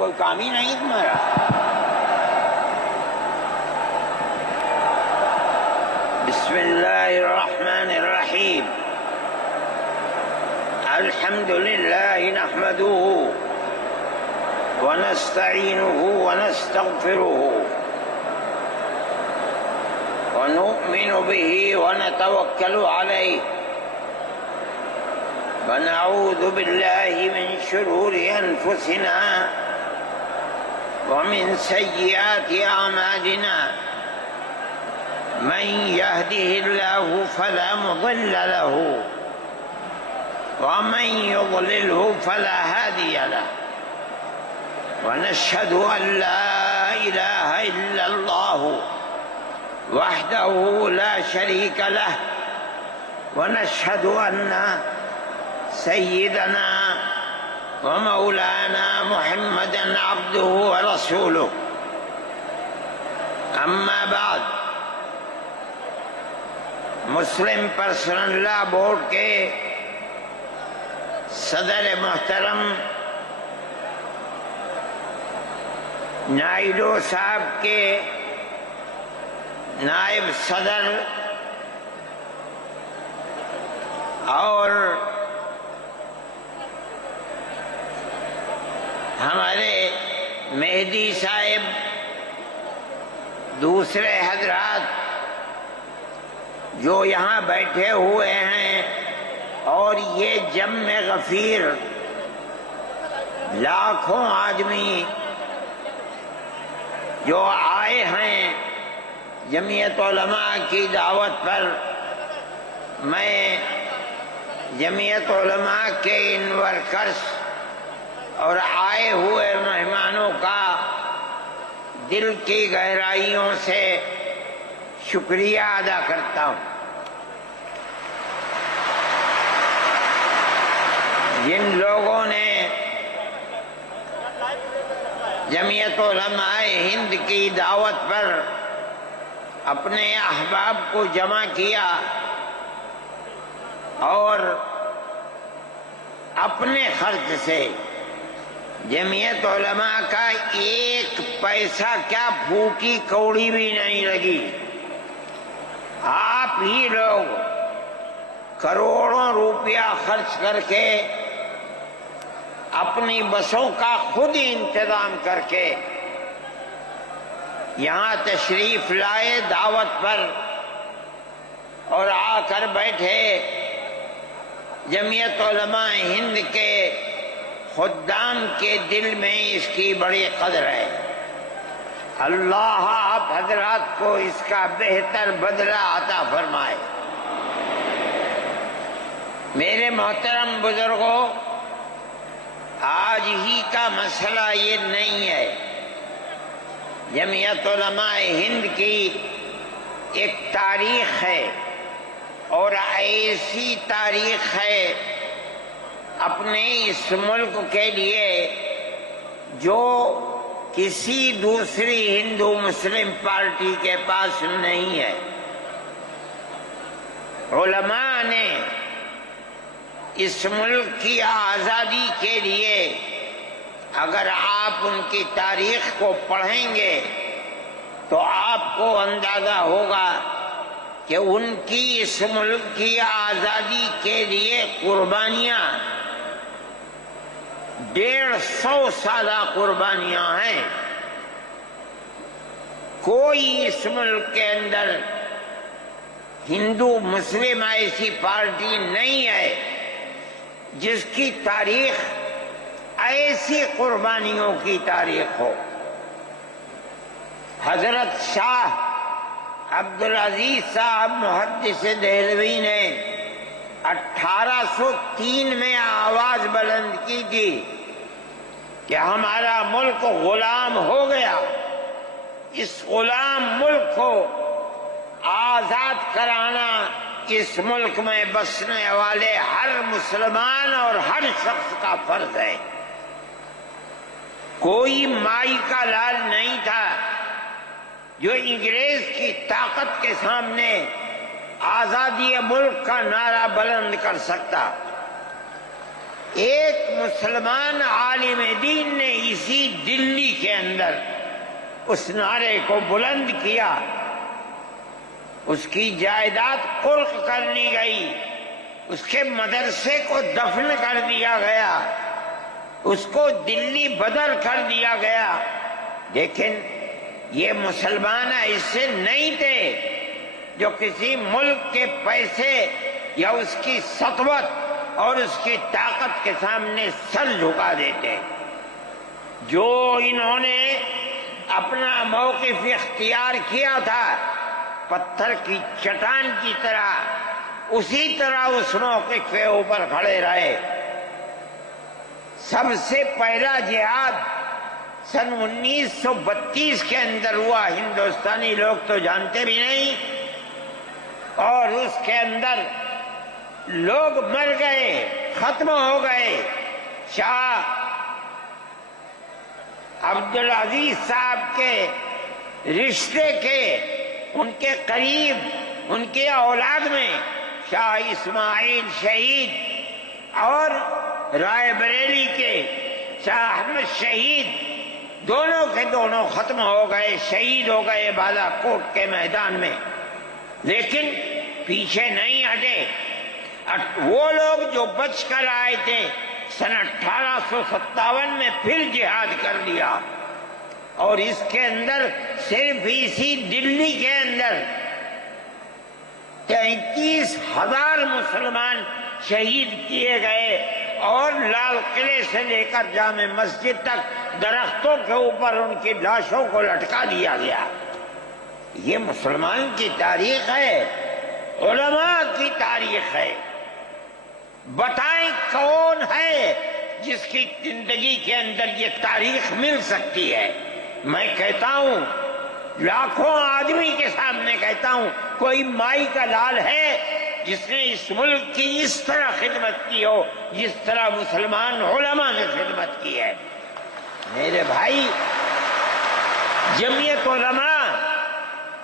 کوئی کام ہی نہیں تمہارا؟ بسم اللہ الرحمن الرحیم الحمد للہ نحمده ونستعینه ونستغفره ونؤمن به ونتوکل علیہ ونعوذ باللہ من شرور انفسنا ومن سیئات اعمالنا من يهده الله فلا مضل له ومن يضلله فلا هادي له ونشهد أن لا إله إلا الله وحده لا شريك له ونشهد أن سيدنا ومولانا محمدا عبده ورسوله أما بعد مسلم پرسنل لا بورڈ کے صدر محترم نائیڈو صاحب کے نائب صدر اور ہمارے مہدی صاحب، دوسرے حضرات جو یہاں بیٹھے ہوئے ہیں، اور یہ جمع غفیر لاکھوں آدمی جو آئے ہیں جمعیت علماء کی دعوت پر، میں جمعیت علماء کے ان ورکرز اور آئے ہوئے مہمانوں کا دل کی گہرائیوں سے شکریہ ادا کرتا ہوں۔ جن لوگوں نے جمعیت علماء ہند کی دعوت پر اپنے احباب کو جمع کیا اور اپنے خرچ سے جمعیت علماء کا ایک پیسہ کیا پھوٹی کوڑی بھی نہیں لگی، آپ ہی لوگ کروڑوں روپیہ خرچ کر کے اپنی بسوں کا خود ہی انتظام کر کے یہاں تشریف لائے دعوت پر اور آ کر بیٹھے۔ جمعیت علماء ہند کے خدام کے دل میں اس کی بڑی قدر ہے۔ اللہ آپ حضرات کو اس کا بہتر بدلہ عطا فرمائے۔ میرے محترم بزرگوں، آج ہی کا مسئلہ یہ نہیں ہے۔ جمعیت علماء ہند کی ایک تاریخ ہے، اور ایسی تاریخ ہے اپنے اس ملک کے لیے جو کسی دوسری ہندو مسلم پارٹی کے پاس نہیں ہے۔ علماء نے اس ملک کی آزادی کے لیے اگر آپ ان کی تاریخ کو پڑھیں گے تو آپ کو اندازہ ہوگا کہ ان کی اس ملک کی آزادی کے لیے قربانیاں 150 سالہ قربانیاں ہیں۔ کوئی اس ملک کے اندر ہندو مسلم ایسی پارٹی نہیں ہے جس کی تاریخ ایسی قربانیوں کی تاریخ ہو۔ حضرت شاہ عبدالعزیز صاحب محدث دہلوی نے 1803 میں آواز بلند کی تھی کہ ہمارا ملک غلام ہو گیا، اس غلام ملک کو آزاد کرانا اس ملک میں بسنے والے ہر مسلمان اور ہر شخص کا فرض ہے۔ کوئی مائی کا لال نہیں تھا جو انگریز کی طاقت کے سامنے آزادی ملک کا نعرہ بلند کر سکتا۔ ایک مسلمان عالم دین نے اسی دلی کے اندر اس نعرے کو بلند کیا، اس کی جائیداد قلق کر لی گئی، اس کے مدرسے کو دفن کر دیا گیا، اس کو دلی بدر کر دیا گیا، لیکن یہ مسلمان ایسے نہیں تھے جو کسی ملک کے پیسے یا اس کی سطوت اور اس کی طاقت کے سامنے سر جھکا دیتے۔ جو انہوں نے اپنا موقف اختیار کیا تھا پتھر کی چٹان کی طرح، اسی طرح اس موقف کے اوپر کھڑے رہے۔ سب سے پہلا جہاد سن 1932 کے اندر ہوا، ہندوستانی لوگ تو جانتے بھی نہیں، اور اس کے اندر لوگ مر گئے، ختم ہو گئے۔ شاہ عبدالعزیز صاحب کے رشتے کے، ان کے قریب، ان کے اولاد میں شاہ اسماعیل شہید اور رائے بریلی کے شاہ احمد شہید، دونوں کے دونوں ختم ہو گئے، شہید ہو گئے بالا کوٹ کے میدان میں۔ لیکن پیچھے نہیں ہٹے۔ وہ لوگ جو بچ کر آئے تھے سن 1857 میں پھر جہاد کر لیا، اور اس کے اندر صرف اسی دلی کے اندر 33,000 مسلمان شہید کیے گئے، اور لال قلعے سے لے کر جامع مسجد تک درختوں کے اوپر ان کی لاشوں کو لٹکا دیا گیا۔ یہ مسلمان کی تاریخ ہے، علماء کی تاریخ ہے۔ بتائیں کون ہے جس کی زندگی کے اندر یہ تاریخ مل سکتی ہے؟ میں کہتا ہوں، لاکھوں آدمی کے سامنے کہتا ہوں، کوئی مائی کا لال ہے جس نے اس ملک کی اس طرح خدمت کی ہو جس طرح مسلمان علماء نے خدمت کی ہے؟ میرے بھائی، جمعیت علماء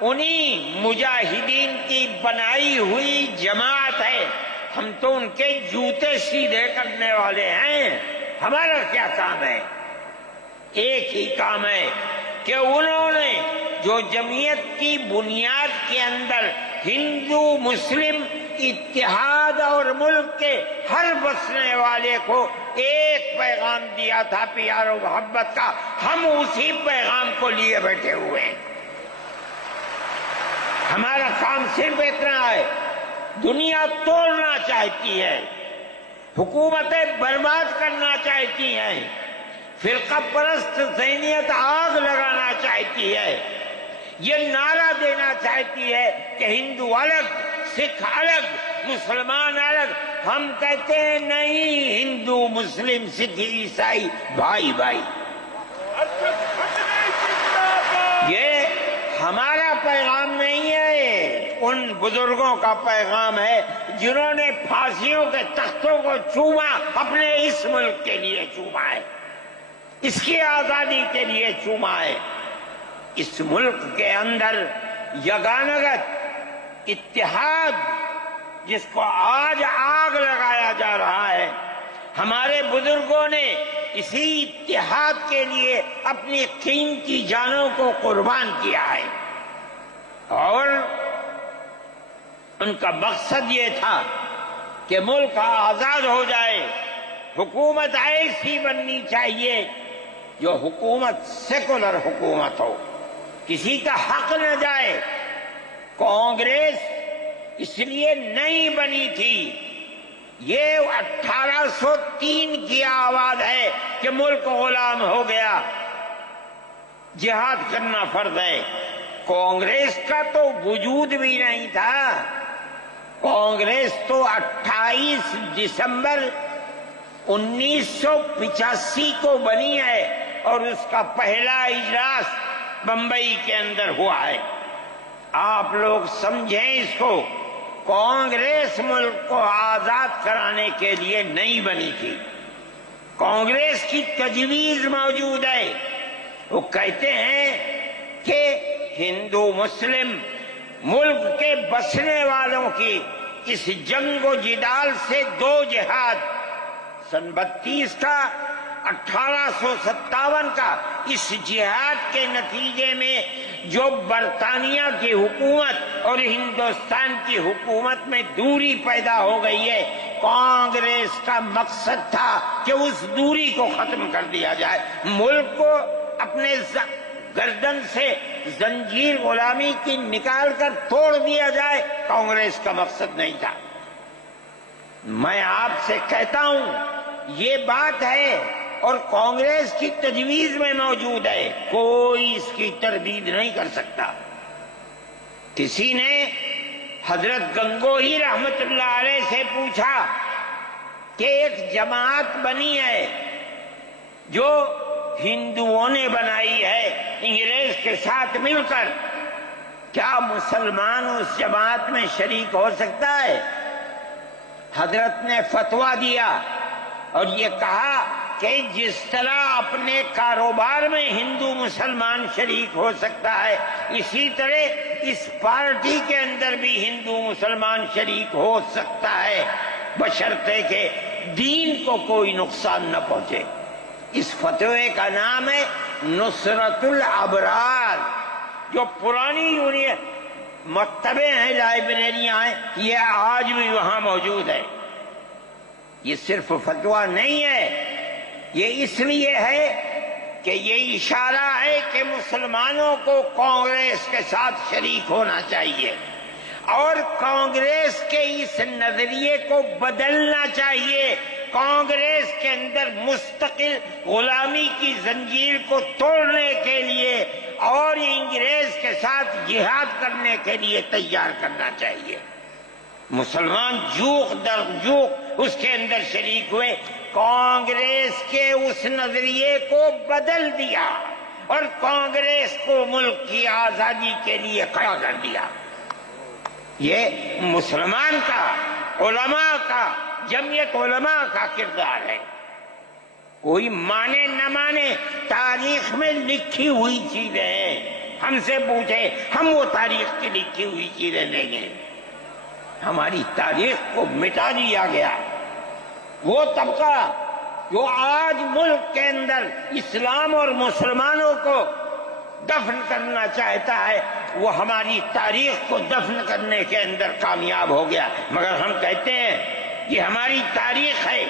انہی مجاہدین کی بنائی ہوئی جماعت ہے۔ ہم تو ان کے جوتے سیدھے کرنے والے ہیں۔ ہمارا کیا کام ہے؟ ایک ہی کام ہے کہ انہوں نے جو جمعیت کی بنیاد کے اندر ہندو مسلم اتحاد اور ملک کے ہر بسنے والے کو ایک پیغام دیا تھا پیار و محبت کا، ہم اسی پیغام کو لیے بیٹھے ہوئے ہیں۔ ہمارا کام صرف اتنا ہے۔ دنیا توڑنا چاہتی ہے، حکومتیں برباد کرنا چاہتی ہیں، فرقہ پرست ذہنیت آگ لگانا چاہتی ہے، یہ نعرہ دینا چاہتی ہے کہ ہندو الگ، سکھ الگ، مسلمان الگ۔ ہم کہتے ہیں نہیں، ہندو مسلم سکھ عیسائی بھائی بھائی۔ یہ ہمارا پیغام نہیں ہے، ان بزرگوں کا پیغام ہے جنہوں نے پھانسیوں کے تختوں کو چوما، اپنے اس ملک کے لیے چوما ہے، اس کی آزادی کے لیے چوما ہے۔ اس ملک کے اندر یگانگت اتحاد جس کو آج آگ لگایا جا رہا ہے، ہمارے بزرگوں نے اسی اتحاد کے لیے اپنی قیمتی جانوں کو قربان کیا ہے، اور ان کا مقصد یہ تھا کہ ملک آزاد ہو جائے۔ حکومت ایسی بننی چاہیے جو حکومت سیکولر حکومت ہو، کسی کا حق نہ جائے۔ کانگریس اس لیے نہیں بنی تھی، یہ 1803 کی آواز ہے کہ ملک غلام ہو گیا، جہاد کرنا فرض ہے۔ کانگریس کا تو وجود بھی نہیں تھا۔ کانگریس تو 28 دسمبر 1985 کو بنی ہے، اور اس کا پہلا اجلاس بمبئی کے اندر ہوا ہے۔ آپ لوگ سمجھیں اس کو، کانگریس ملک کو آزاد کرانے کے لیے نہیں بنی تھی۔ کانگریس کی تجویز موجود ہے، وہ کہتے ہیں کہ ہندو مسلم ملک کے بسنے والوں کی اس جنگ و جدال سے دو جہاد سن 32 کا 1857 کا اس جہاد کے نتیجے میں جو برطانیہ کی حکومت اور ہندوستان کی حکومت میں دوری پیدا ہو گئی ہے، کانگریس کا مقصد تھا کہ اس دوری کو ختم کر دیا جائے، ملک کو اپنے گردن سے زنجیر غلامی کی نکال کر توڑ دیا جائے، کانگریس کا مقصد نہیں تھا۔ میں آپ سے کہتا ہوں یہ بات ہے اور کانگریس کی تجویز میں موجود ہے، کوئی اس کی تردید نہیں کر سکتا۔ کسی نے حضرت گنگوہی رحمت اللہ علیہ سے پوچھا کہ ایک جماعت بنی ہے جو ہندوؤں نے بنائی ہے انگریز کے ساتھ مل کر، کیا مسلمان اس جماعت میں شریک ہو سکتا ہے؟ حضرت نے فتویٰ دیا اور یہ کہا کہ جس طرح اپنے کاروبار میں ہندو مسلمان شریک ہو سکتا ہے، اسی طرح اس پارٹی کے اندر بھی ہندو مسلمان شریک ہو سکتا ہے، بشرطے کہ دین کو کوئی نقصان نہ پہنچے۔ اس فتوے کا نام ہے نصرت الابرار، جو پرانی یونین مکتبیں ہیں، لائبریریاں ہیں، یہ آج بھی وہاں موجود ہے۔ یہ صرف فتویٰ نہیں ہے، یہ اس لیے ہے کہ یہ اشارہ ہے کہ مسلمانوں کو کانگریس کے ساتھ شریک ہونا چاہیے اور کانگریس کے اس نظریے کو بدلنا چاہیے، کانگریس کے اندر مستقل غلامی کی زنجیر کو توڑنے کے لیے اور انگریز کے ساتھ جہاد کرنے کے لیے تیار کرنا چاہیے۔ مسلمان جوق در جوق اس کے اندر شریک ہوئے، کانگریس کے اس نظریے کو بدل دیا اور کانگریس کو ملک کی آزادی کے لیے کھڑا کر دیا۔ یہ مسلمان کا، علماء کا، جمعیت علماء کا کردار ہے۔ کوئی مانے نہ مانے، تاریخ میں لکھی ہوئی چیزیں ہیں، ہم سے پوچھے ہم وہ تاریخ کی لکھی ہوئی چیزیں لیں گے۔ ہماری تاریخ کو مٹا دیا گیا۔ وہ طبقہ جو آج ملک کے اندر اسلام اور مسلمانوں کو دفن کرنا چاہتا ہے، وہ ہماری تاریخ کو دفن کرنے کے اندر کامیاب ہو گیا، مگر ہم کہتے ہیں یہ ہماری تاریخ ہے۔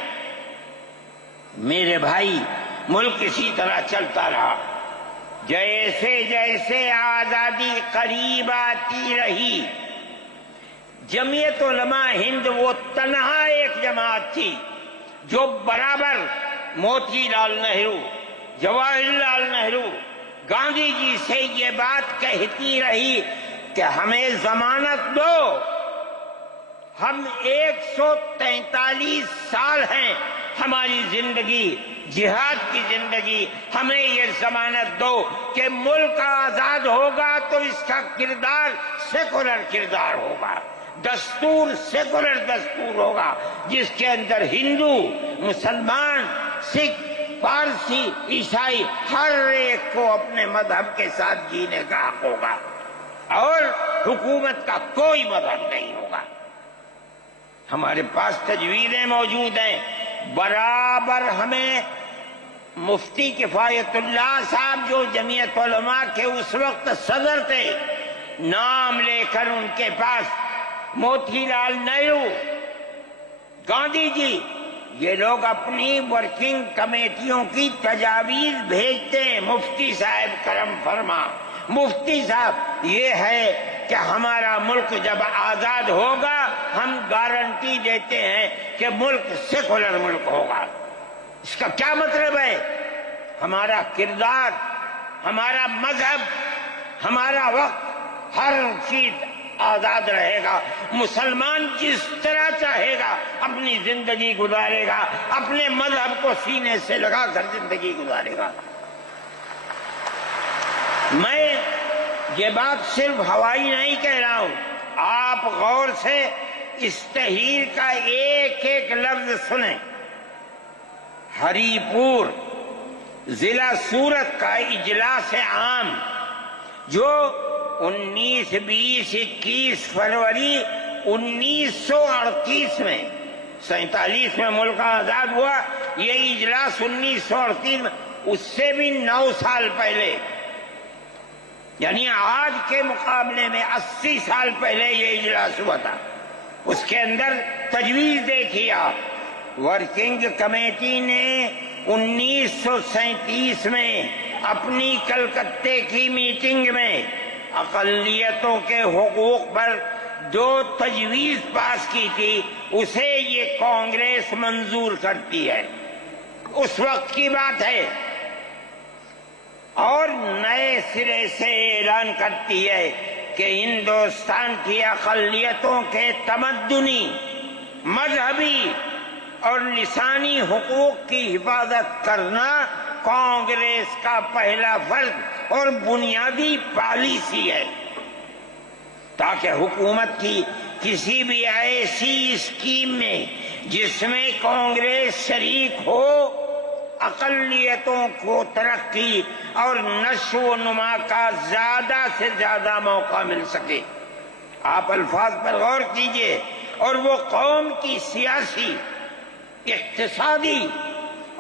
میرے بھائی، ملک اسی طرح چلتا رہا، جیسے جیسے آزادی قریب آتی رہی، جمعیت علماء ہند وہ تنہا ایک جماعت تھی جو برابر موتی لال نہرو، جواہر لال نہرو، گاندھی جی سے یہ بات کہتی رہی کہ ہمیں ضمانت دو، ہم 143 سال ہیں ہماری زندگی، جہاد کی زندگی، ہمیں یہ ضمانت دو کہ ملک آزاد ہوگا تو اس کا کردار سیکولر کردار ہوگا، دستور سیکولر دستور ہوگا، جس کے اندر ہندو، مسلمان، سکھ، پارسی، عیسائی ہر ایک کو اپنے مذہب کے ساتھ جینے کا حق ہوگا اور حکومت کا کوئی مذہب نہیں ہوگا۔ ہمارے پاس تجویزیں موجود ہیں، برابر ہمیں مفتی کفایت اللہ صاحب جو جمعیت علماء کے اس وقت صدر تھے، نام لے کر ان کے پاس موتی لال نہرو، گاندھی جی، یہ لوگ اپنی ورکنگ کمیٹیوں کی تجاویز بھیجتے ہیں، مفتی صاحب کرم فرما، مفتی صاحب یہ ہے کہ ہمارا ملک جب آزاد ہوگا ہم گارنٹی دیتے ہیں کہ ملک سیکولر ملک ہوگا۔ اس کا کیا مطلب ہے؟ ہمارا کردار، ہمارا مذہب، ہمارا وقت، ہر چیز آزاد رہے گا، مسلمان جس طرح چاہے گا اپنی زندگی گزارے گا، اپنے مذہب کو سینے سے لگا کر زندگی گزارے گا۔ میں یہ بات صرف ہوائی نہیں کہہ رہا ہوں، آپ غور سے اس تحریر کا ایک ایک لفظ سنیں۔ ہری پور ضلع سورت کا اجلاس عام جو 19، 20، 21 فروری 1938 میں 47 میں ملک آزاد ہوا، یہ اجلاس 1938 میں، اس سے بھی 9 سال پہلے، یعنی آج کے مقابلے میں 80 سال پہلے یہ اجلاس ہوا تھا۔ اس کے اندر تجویز دیکھیے آپ، ورکنگ کمیٹی نے 1937 میں اپنی کلکتے کی میٹنگ میں اقلیتوں کے حقوق پر جو تجویز پاس کی تھی، اسے یہ کانگریس منظور کرتی ہے، اس وقت کی بات ہے، اور نئے سرے سے اعلان کرتی ہے کہ ہندوستان کی اقلیتوں کے تمدنی، مذہبی اور لسانی حقوق کی حفاظت کرنا کانگریس کا پہلا فرض اور بنیادی پالیسی ہے، تاکہ حکومت کی کسی بھی ایسی اسکیم میں جس میں کانگریس شریک ہو، اقلیتوں کو ترقی اور نشو و نما کا زیادہ سے زیادہ موقع مل سکے۔ آپ الفاظ پر غور کیجئے، اور وہ قوم کی سیاسی، اقتصادی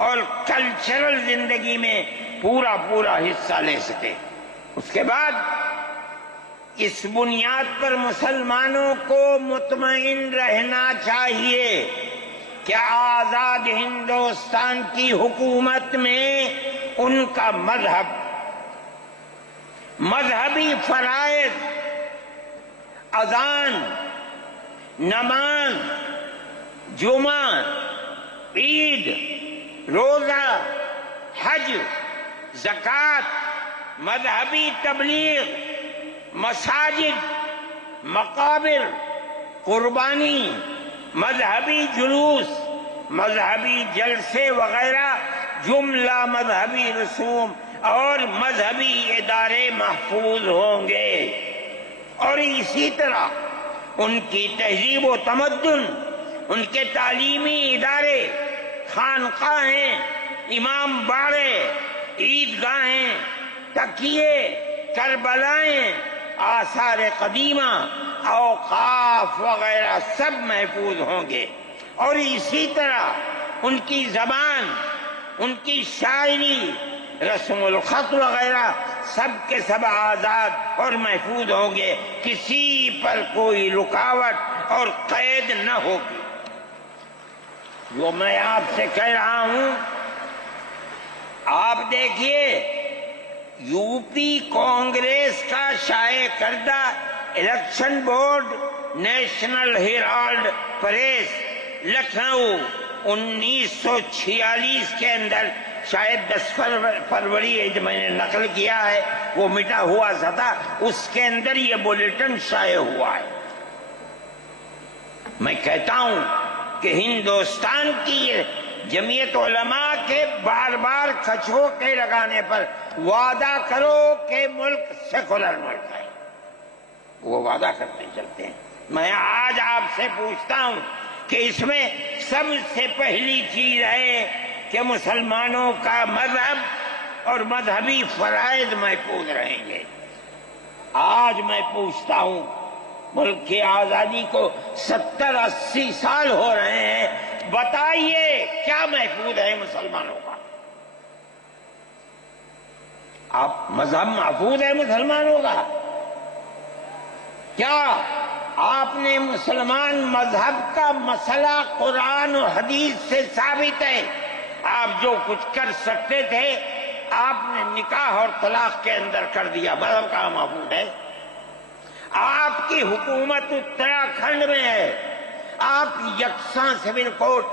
اور کلچرل زندگی میں پورا حصہ لے سکے۔ اس کے بعد اس بنیاد پر مسلمانوں کو مطمئن رہنا چاہیے کہ آزاد ہندوستان کی حکومت میں ان کا مذہب، مذہبی فرائض، اذان، نماز، جمعہ، عید، روزہ، حج، زکوٰۃ، مذہبی تبلیغ، مساجد، مقابر، قربانی، مذہبی جلوس، مذہبی جلسے وغیرہ جملہ مذہبی رسوم اور مذہبی ادارے محفوظ ہوں گے، اور اسی طرح ان کی تہذیب و تمدن، ان کے تعلیمی ادارے، خانقاہیں، امام باڑے، عیدگاہیں، تکیے، کربلائیں، آثار قدیمہ، اوقاف وغیرہ سب محفوظ ہوں گے، اور اسی طرح ان کی زبان، ان کی شاعری، رسم الخط وغیرہ سب کے سب آزاد اور محفوظ ہوں گے، کسی پر کوئی رکاوٹ اور قید نہ ہوگی۔ جو میں آپ سے کہہ رہا ہوں، آپ دیکھیے، یو پی کانگریس کا شائع کردہ election board, National Herald press, Lucknow, 1946 کے اندر، شاید 10 فروری جو میں نے نقل کیا ہے وہ مٹا ہوا سا تھا، اس کے اندر یہ بلیٹن شائع ہوا ہے۔ میں کہتا ہوں کہ ہندوستان کی جمعیت علماء کے بار بار کچھوکے لگانے پر وعدہ کرو کہ ملک سیکولر ملک ہے، وہ وعدہ کرتے چلتے ہیں۔ میں آج آپ سے پوچھتا ہوں کہ اس میں سب سے پہلی چیز ہے کہ مسلمانوں کا مذہب اور مذہبی فرائض محفوظ رہیں گے۔ آج میں پوچھتا ہوں، ملک کی آزادی کو 70-80 سال ہو رہے ہیں، بتائیے کیا محفوظ ہے مسلمانوں کا؟ آپ مذہب محفوظ ہے مسلمانوں کا؟ کیا آپ نے مسلمان مذہب کا مسئلہ قرآن و حدیث سے ثابت ہے؟ آپ جو کچھ کر سکتے تھے آپ نے نکاح اور طلاق کے اندر کر دیا، مذہب کہاں محفوظ ہے؟ آپ کی حکومت اتراکھنڈ میں ہے، آپ یکساں سول کوڈ،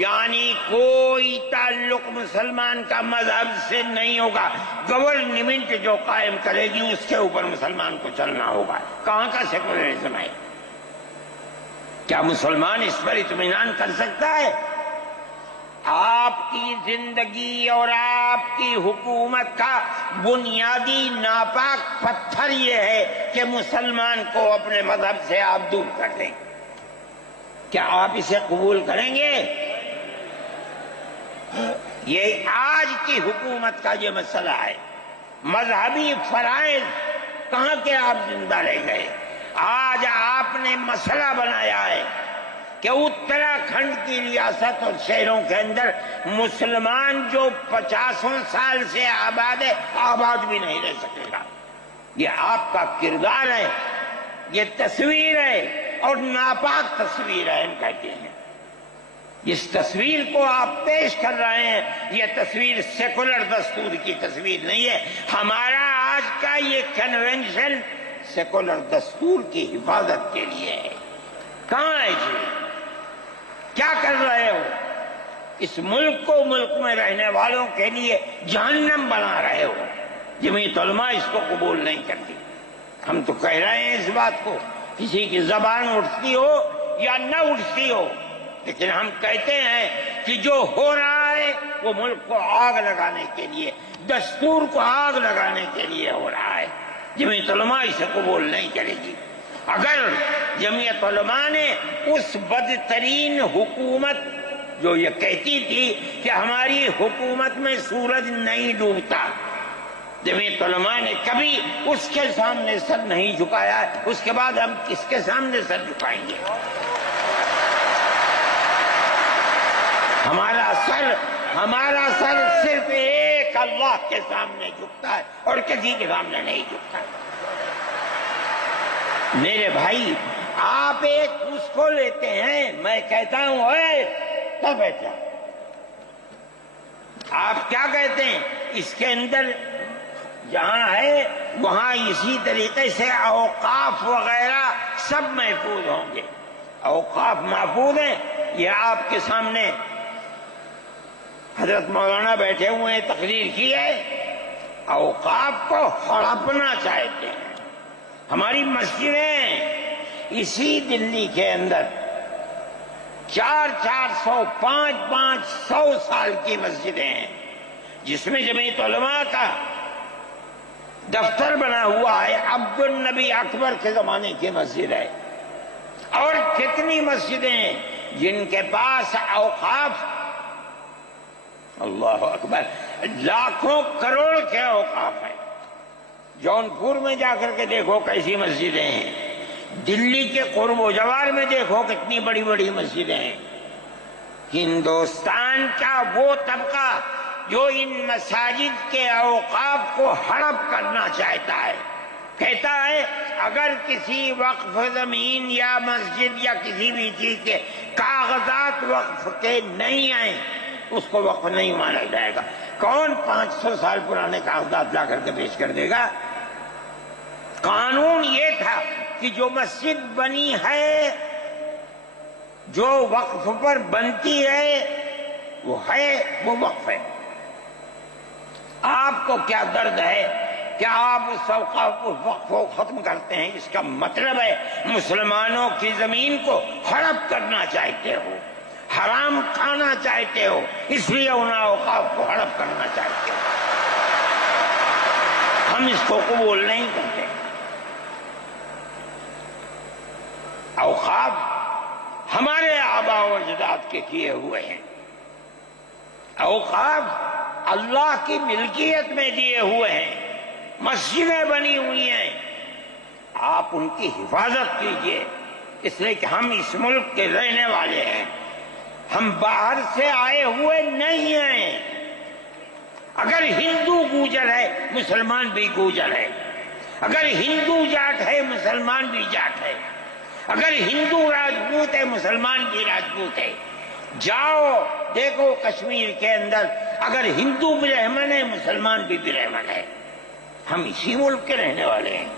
یعنی کوئی تعلق مسلمان کا مذہب سے نہیں ہوگا، گورنمنٹ جو قائم کرے گی اس کے اوپر مسلمان کو چلنا ہوگا۔ کہاں کا سیکولرزم ہے؟ کیا مسلمان اس پر اطمینان کر سکتا ہے؟ آپ کی زندگی اور آپ کی حکومت کا بنیادی ناپاک پتھر یہ ہے کہ مسلمان کو اپنے مذہب سے آپ دور کر دیں۔ کیا آپ اسے قبول کریں گے؟ یہ آج کی حکومت کا یہ مسئلہ ہے۔ مذہبی فرائض کہاں کے آپ زندہ رہ گئے؟ آج آپ نے مسئلہ بنایا ہے کہ اتراکھنڈ کی ریاست اور شہروں کے اندر مسلمان جو 50 سال سے آباد ہے، آباد بھی نہیں رہ سکے گا۔ یہ آپ کا کردار ہے، یہ تصویر ہے اور ناپاک تصویر ہے، ہم کہتے ہیں۔ اس تصویر کو آپ پیش کر رہے ہیں، یہ تصویر سیکولر دستور کی تصویر نہیں ہے۔ ہمارا آج کا یہ کنونشن سیکولر دستور کی حفاظت کے لیے ہے۔ کہاں ہے جی؟ کیا کر رہے ہو؟ اس ملک کو، ملک میں رہنے والوں کے لیے جہنم بنا رہے ہو۔ جمعیت علماء اس کو قبول نہیں کرتی۔ ہم تو کہہ رہے ہیں اس بات کو، کسی کی زبان اٹھتی ہو یا نہ اٹھتی ہو، لیکن ہم کہتے ہیں کہ جو ہو رہا ہے وہ ملک کو آگ لگانے کے لیے، دستور کو آگ لگانے کے لیے ہو رہا ہے۔ جمعیت علماء اسے قبول نہیں کرے گی۔ اگر جمعیت علماء نے اس بدترین حکومت جو یہ کہتی تھی کہ ہماری حکومت میں سورج نہیں ڈوبتا، جمعیت علماء نے کبھی اس کے سامنے سر نہیں جھکایا، اس کے بعد ہم کس کے سامنے سر جھکائیں گے؟ ہمارا سر صرف ایک اللہ کے سامنے جھکتا ہے اور کسی کے سامنے نہیں جھکتا۔ میرے بھائی، آپ ایک اس کو لیتے ہیں، میں کہتا ہوں اے تو بیٹھا، آپ کیا کہتے ہیں؟ اس کے اندر جہاں ہے وہاں اسی طریقے سے اوقاف وغیرہ سب محفوظ ہوں گے۔ اوقاف محفوظ ہیں، یہ آپ کے سامنے حضرت مولانا بیٹھے ہوئے ہیں، تقریر کی ہے۔ اوقاف کو ہڑپنا چاہتے ہیں۔ ہماری مسجدیں اسی دلی کے اندر 400 500 سال کی مسجدیں ہیں، جس میں جمعیت علماء کا دفتر بنا ہوا ہے، عبد النبی اکبر کے زمانے کی مسجد ہے۔ اور کتنی مسجدیں ہیں جن کے پاس اوقاف، اللہ اکبر، لاکھوں کروڑ کے اوقاف ہیں۔ جونپور میں جا کر کے دیکھو کیسی مسجدیں ہیں، دلی کے قرب و جوار میں دیکھو کتنی بڑی بڑی مسجدیں ہیں۔ ہندوستان کا وہ طبقہ جو ان مساجد کے اوقاف کو ہڑپ کرنا چاہتا ہے، کہتا ہے اگر کسی وقف زمین یا مسجد یا کسی بھی چیز کے کاغذات وقف کے نہیں آئیں اس کو وقف نہیں مانا جائے گا۔ کون 500 سال پرانے کاغذات لا کر کے پیش کر دے گا؟ قانون یہ تھا کہ جو مسجد بنی ہے، جو وقف پر بنتی ہے، وہ وقف ہے۔ آپ کو کیا درد ہے کہ آپ اس وقف کو ختم کرتے ہیں؟ اس کا مطلب ہے مسلمانوں کی زمین کو ہڑپ کرنا چاہتے ہو، حرام کھانا چاہتے ہو، اس لیے ان اوقاف کو ہڑپ کرنا چاہتے ہو۔ ہم اس کو قبول نہیں کرتے۔ اوقاف ہمارے آباء و اجداد کے کیے ہوئے ہیں، اوقاف اللہ کی ملکیت میں دیے ہوئے ہیں، مسجدیں بنی ہوئی ہیں، آپ ان کی حفاظت کیجئے، اس لیے کہ ہم اس ملک کے رہنے والے ہیں، ہم باہر سے آئے ہوئے نہیں ہیں۔ اگر ہندو گوجر ہے مسلمان بھی گوجر ہے، اگر ہندو جاٹ ہے مسلمان بھی جاٹ ہے، اگر ہندو راجپوت ہے مسلمان بھی راجپوت ہے۔ جاؤ دیکھو کشمیر کے اندر، اگر ہندو برہمن ہے مسلمان بھی برہمن ہے۔ ہم اسی ملک کے رہنے والے ہیں۔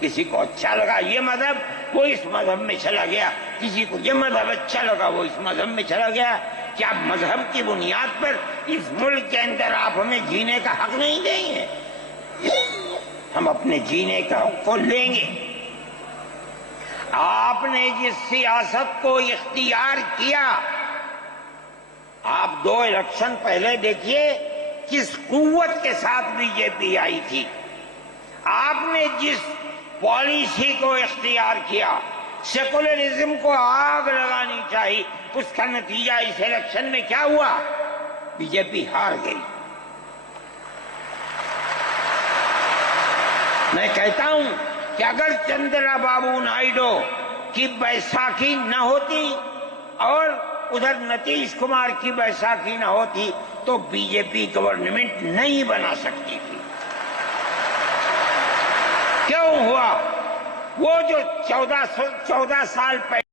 کسی کو اچھا لگا یہ مذہب وہ اس مذہب میں چلا گیا، کسی کو یہ مذہب اچھا لگا وہ اس مذہب میں چلا گیا۔ کیا مذہب کی بنیاد پر اس ملک کے اندر آپ ہمیں جینے کا حق نہیں دیں گے؟ ہم اپنے جینے کا حق کو لیں گے۔ آپ نے جس سیاست کو اختیار کیا، آپ 2 الیکشن پہلے دیکھیے کس قوت کے ساتھ بی جے پی آئی تھی۔ آپ نے جس پالیسی کو اختیار کیا، سیکولرزم کو آگ لگانی چاہیے، اس کا نتیجہ اس الیکشن میں کیا ہوا؟ بی جے پی ہار گئی۔ میں کہتا ہوں کہ اگر چندرا بابو نائیڈو کی بیساکھی نہ ہوتی، اور ادھر نتیش کمار کی بیساکھی نہ ہوتی تو بی جے پی گورنمنٹ نہیں بنا سکتی تھی. کیوں ہوا؟ وہ جو 14 سال پہلے